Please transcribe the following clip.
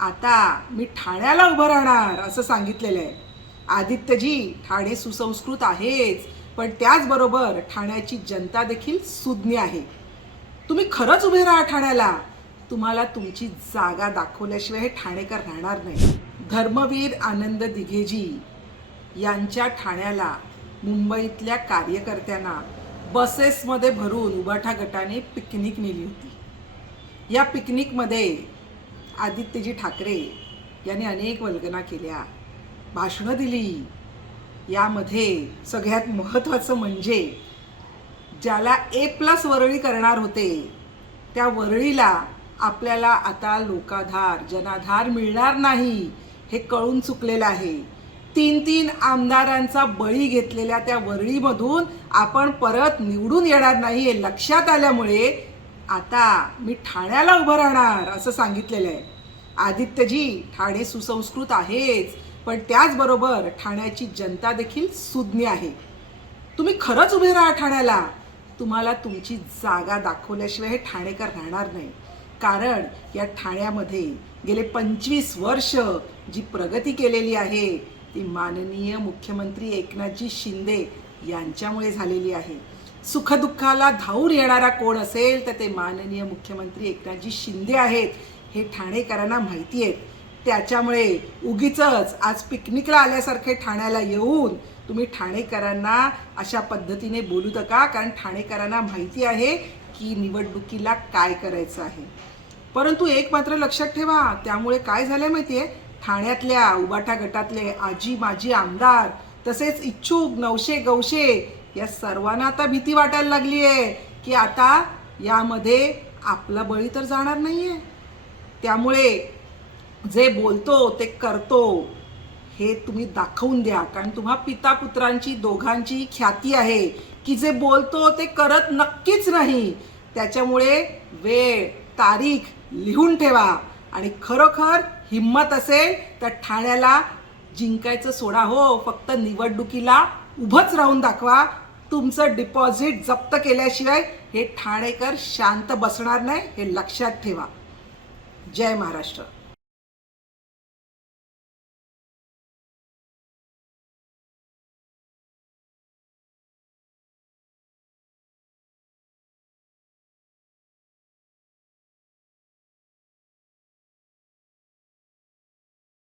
आता मी ठाण्याला उभं राहणार असं सांगितलेलं आहे. आदित्यजी ठाणे सुसंस्कृत आहेच पण त्याचबरोबर ठाण्याची जनता देखील सुज्ञ आहे. तुम्ही खरंच उभे राहा ठाण्याला. तुम्हाला तुमची जागा दाखवल्याशिवाय हे ठाणेकर राहणार नाही. धर्मवीर आनंद दिघेजी यांच्या ठाण्याला मुंबईतल्या कार्यकर्त्यांना बसेसमध्ये भरून उबाठा गटाने पिकनिक नेली होती. या पिकनिकमध्ये आदित्यजी ठाकरे यांनी अनेक वल्गना केल्या. भाषणं दिली. यामध्ये सगळ्यात महत्त्वाचं म्हणजे ज्याला ए प्लस वरळी करणार होते त्या वरळीला आपल्याला आता लोकाधार जनाधार मिळणार नाही हे कळून चुकलेलं आहे. तीन तीन आमदारांचा बळी घेतलेल्या त्या वरळीमधून आपण परत निवडून येणार नाही हे लक्षात आल्यामुळे आता मी ठाण्याला उभं राहणार असं सांगितलेलं आहे. आदित्यजी ठाणे सुसंस्कृत आहेच पण त्याचबरोबर ठाण्याची जनता देखील सुज्ञ आहे. तुम्ही खरंच उभे राहा ठाण्याला. तुम्हाला तुमची जागा दाखवल्याशिवाय हे ठाणेकर राहणार नाही. कारण या ठाण्यामध्ये गेले पंचवीस वर्ष जी प्रगती केलेली आहे ती माननीय मुख्यमंत्री एकनाथजी शिंदे यांच्यामुळे झालेली आहे. सुखदुःखाला धावून येणारा कोण असेल तर ते माननीय मुख्यमंत्री एकनाथजी शिंदे आहेत. हे ठाणेकरांना माहिती आहेत. त्याच्यामुळे उगीच आज पिकनिकला आल्यासारखे ठाण्याला येऊन तुम्ही ठाणेकरांना अशा पद्धतीने बोलू नका कारण ठाणेकरांना माहिती आहे की निवडणुकीला काय करायचं आहे. परंतु एक मात्र लक्षात ठेवा त्यामुळे काय झालं माहिती आहे ठाण्यातल्या उबाठा गटातले आजी माजी आमदार तसेच इच्छुक नवशे गवशे या सर्वांना आता भीती वाटायला लागली आहे की आता यामध्ये आपला बळी तर जाणार नाही आहे त्यामुळे जे बोलतो ते करतो हे तुम्ही दाखवून द्या. कारण तुम्हा पिता पुत्रांची दोघांची ख्याती आहे की जे बोलतो ते करत नक्कीच नाही. त्याच्यामुळे वेळ तारीख लिहून ठेवा. आणि खरोखर हिंमत असेल तर ठाण्याला जिंकायचं सोडा हो. फक्त निवडणुकीला उभंच राहून दाखवा. तुमचं डिपॉझिट जप्त केल्याशिवाय हे ठाणेकर शांत बसणार नाही हे लक्षात ठेवा. जय महाराष्ट्र.